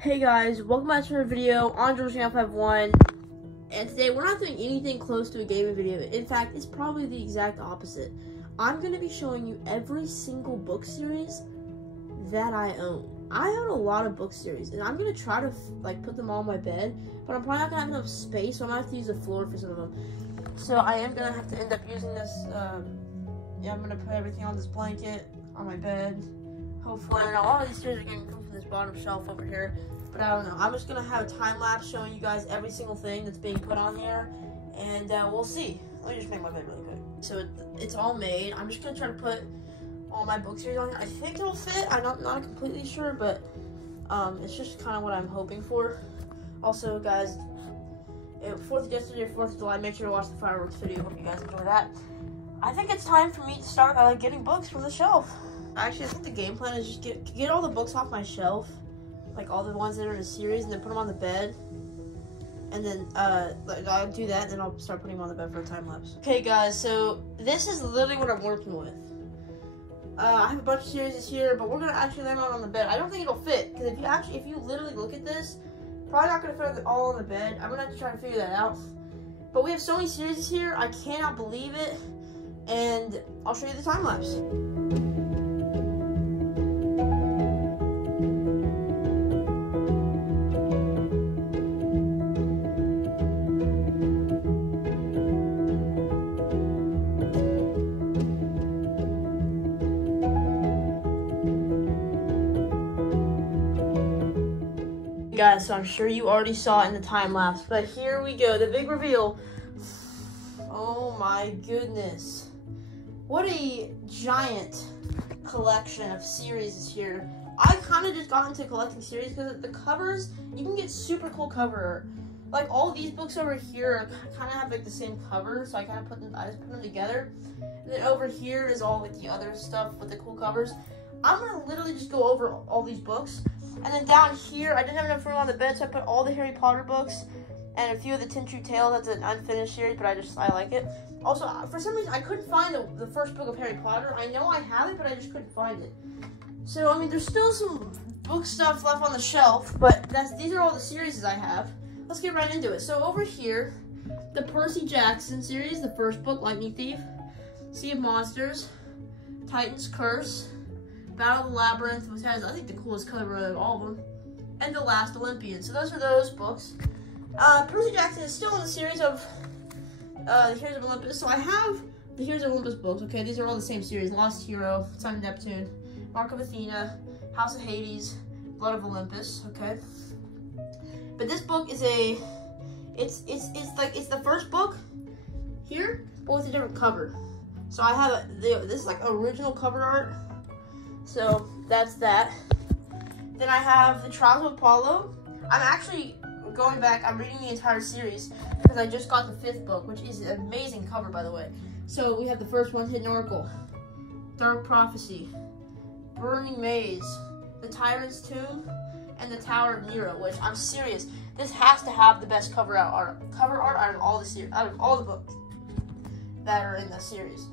Hey guys, welcome back to our video on George951, and today we're not doing anything close to a gaming video. In fact, it's probably the exact opposite. I'm going to be showing you every single book series that I own. I own a lot of book series, and I'm going to try to put them all on my bed, but I'm probably not going to have enough space, so I'm going to have to use the floor for some of them. So I am going to have to end up using this, I'm going to put everything on this blanket, on my bed. Hopefully, I don't know, all these series are getting come from this bottom shelf over here, but I don't know. I'm just going to have a time lapse showing you guys every single thing that's being put on here, and we'll see. Let me just make my bed really quick. So it's all made. I'm just going to try to put all my book series on here. I think it'll fit. I'm not completely sure, but it's just kind of what I'm hoping for. Also, guys, yesterday, 4th of July, make sure to watch the fireworks video. Hope you guys enjoy that. I think it's time for me to start getting books from the shelf. Actually, I think the game plan is just get all the books off my shelf, like all the ones that are in a series, and then put them on the bed. And then I'll do that, and then I'll start putting them on the bed for a time lapse. Okay, guys, so this is literally what I'm working with. I have a bunch of series here, but we're gonna actually lay them out on the bed. I don't think it'll fit, because if you literally look at this, probably not gonna fit it all on the bed. I'm gonna have to try to figure that out. But we have so many series here, I cannot believe it, and I'll show you the time lapse. Guys, so I'm sure you already saw it in the time lapse, but here we go, the big reveal. Oh my goodness, what a giant collection of series is here. I kind of just got into collecting series because the covers, you can get super cool cover art. Like all these books over here kind of have like the same cover, so I just put them together. And then over here is all like the other stuff with the cool covers. I'm gonna literally just go over all these books. And then down here, I didn't have enough room on the bed, so I put all the Harry Potter books and a few of the Tin True Tales. That's an unfinished series, but I like it. Also, for some reason, I couldn't find the first book of Harry Potter. I know I have it, but I just couldn't find it. So, I mean, there's still some book stuff left on the shelf, but these are all the series I have. Let's get right into it. So over here, the Percy Jackson series, the first book, Lightning Thief, Sea of Monsters, Titan's Curse, Battle of the Labyrinth, which has, I think, the coolest cover of all of them, and The Last Olympian. So those are those books. Percy Jackson is still in the series of the Heroes of Olympus. So I have the Heroes of Olympus books, okay? These are all the same series. Lost Hero, Son of Neptune, Mark of Athena, House of Hades, Blood of Olympus, okay? But this book is it's the first book here, but with a different cover. So I have this is like original cover art. So that's that. Then I have the Trials of Apollo. I'm actually going back, I'm reading the entire series because I just got the 5th book, which is an amazing cover, by the way. So we have the first one, Hidden Oracle, Dark Prophecy, Burning Maze, The Tyrant's Tomb, and the Tower of Nero, which I'm serious. This has to have the best cover art out of all the books that are in the series.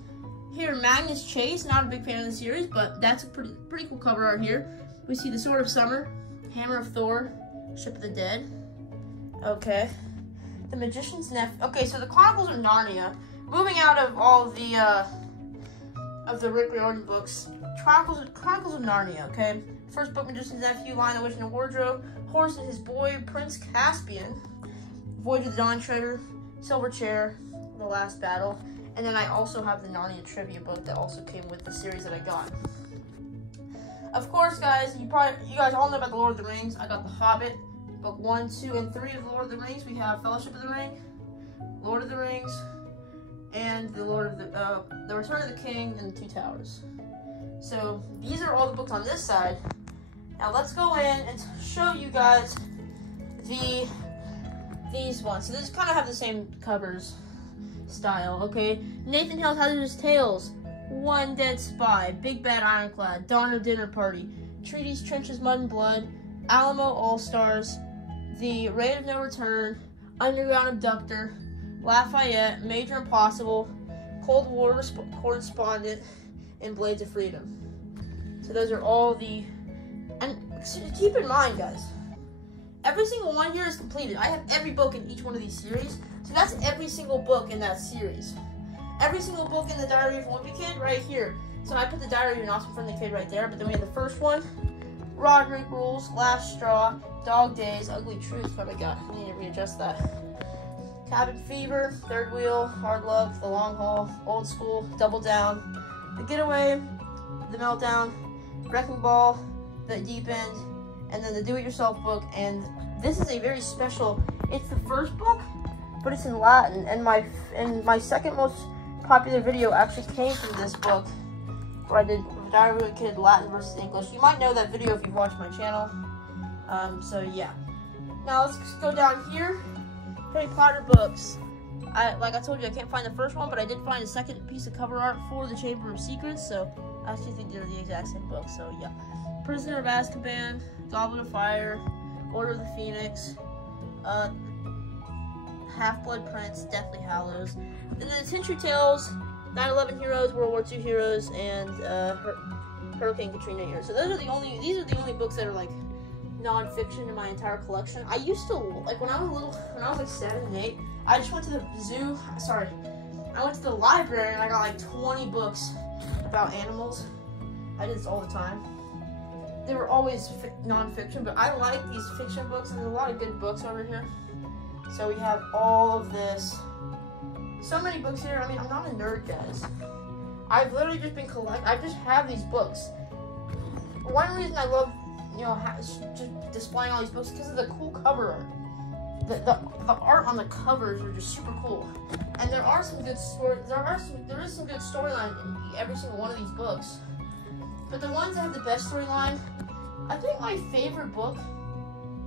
Here, Magnus Chase, not a big fan of the series, but that's a pretty cool cover art here. We see the Sword of Summer, Hammer of Thor, Ship of the Dead. Okay. The Magician's Nephew. Okay, so the Chronicles of Narnia. Moving out of all of the Rick Riordan books, Chronicles of Narnia, okay? First book, Magician's Nephew, Lion, the Witch, and the Wardrobe, Horse and His Boy, Prince Caspian, Voyage of the Dawn Treader, Silver Chair, The Last Battle. And then I also have the Narnia trivia book that also came with the series that I got. Of course, guys, you guys all know about the Lord of the Rings. I got The Hobbit, book 1, 2, and 3 of the Lord of the Rings. We have Fellowship of the Ring, Lord of the Rings, and the Return of the King, and the Two Towers. So these are all the books on this side. Now let's go in and show you guys these ones. So these kind of have the same covers style, okay? Nathan Hale's Hazardous Tales, One Dead Spy, Big Bad Ironclad, Dawn of Dinner Party, Treaties, Trenches, Mud and Blood, Alamo All-Stars, The Raid of No Return, Underground Abductor, Lafayette, Major Impossible, Cold War Correspondent, and Blades of Freedom. So those are all the, and keep in mind, guys, every single one here is completed. I have every book in each one of these series. So that's every single book in that series. Every single book in the Diary of a Wimpy Kid right here. So I put the Diary of an Awesome Friendly Kid right there. But then we have the first one, Roderick Rules, Last Straw, Dog Days, Ugly Truth. What have I got? I need to readjust that. Cabin Fever, Third Wheel, Hard Luck, The Long Haul, Old School, Double Down, The Getaway, The Meltdown, Wrecking Ball, The Deep End, and then the Do-It-Yourself book. And this is a very special, it's the first book, but it's in Latin. And my second most popular video actually came from this book, where I did Diary of a Kid Latin versus English. You might know that video if you've watched my channel. So yeah. Now let's go down here. Harry Potter books. Like I told you, I can't find the first one, but I did find a second piece of cover art for the Chamber of Secrets, so I actually think they're the exact same book, so yeah. Prisoner of Azkaban, Goblet of Fire, Order of the Phoenix, Half-Blood Prince, Deathly Hallows, and then the 10 True Tales, 9/11 Heroes, World War II Heroes, and Hurricane Katrina Heroes. So these are the only books that are like non-fiction in my entire collection. I used to, like when I was like 7 and 8, I just went to the I went to the library and I got like 20 books about animals. I did this all the time. They were always non-fiction, but I like these fiction books, and there's a lot of good books over here. So we have all of this. So many books here. I mean, I'm not a nerd, guys. I've literally just been I just have these books. One reason I love, just displaying all these books because of the cool cover art. The art on the covers are just super cool, and there are some good stories. There is some good storyline in every single one of these books. But the ones that have the best storyline, I think my favorite book,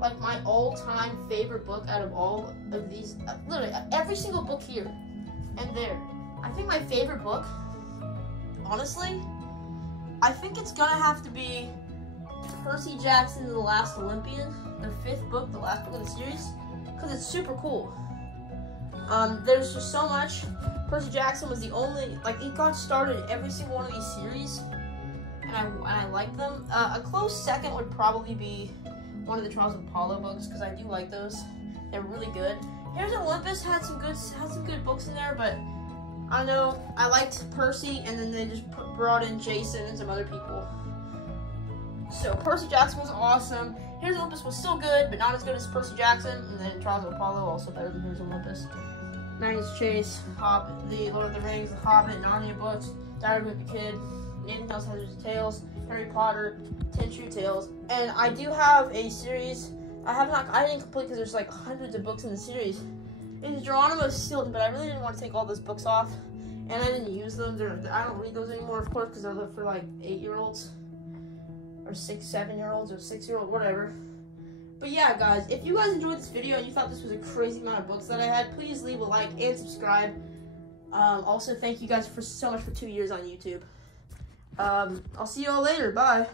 like my all-time favorite book out of all of these, literally every single book here and there. I think my favorite book, honestly, I think it's gonna have to be Percy Jackson and the Last Olympian, the 5th book, the last book of the series, because it's super cool. There's just so much. Percy Jackson was the only, like, it got started in every single one of these series, and I like them. A close second would probably be one of the Trials of Apollo books, because I do like those. They're really good. Here's Olympus had some good books in there, but I don't know. I liked Percy, and then they just brought in Jason and some other people. So Percy Jackson was awesome. Here's Olympus was still good, but not as good as Percy Jackson. And then Trials of Apollo, also better than Here's Olympus. Magnus Chase, Hobbit, The Lord of the Rings, The Hobbit, Narnia books, Diary of a Wimpy Kid, Nathan Ellis Hazard's Tales, Harry Potter, 10 True Tales. And I do have a series. I didn't complete because there's like hundreds of books in the series. It's Geronimo Stilton, but I really didn't want to take all those books off, and I didn't use them. I don't read those anymore, of course, because they're for like 8-year-olds, or 7-year-olds, or 6-year-olds, whatever. But yeah, guys, if you guys enjoyed this video and you thought this was a crazy amount of books that I had, please leave a like and subscribe. Also, thank you guys so much for 2 years on YouTube. I'll see you all later. Bye.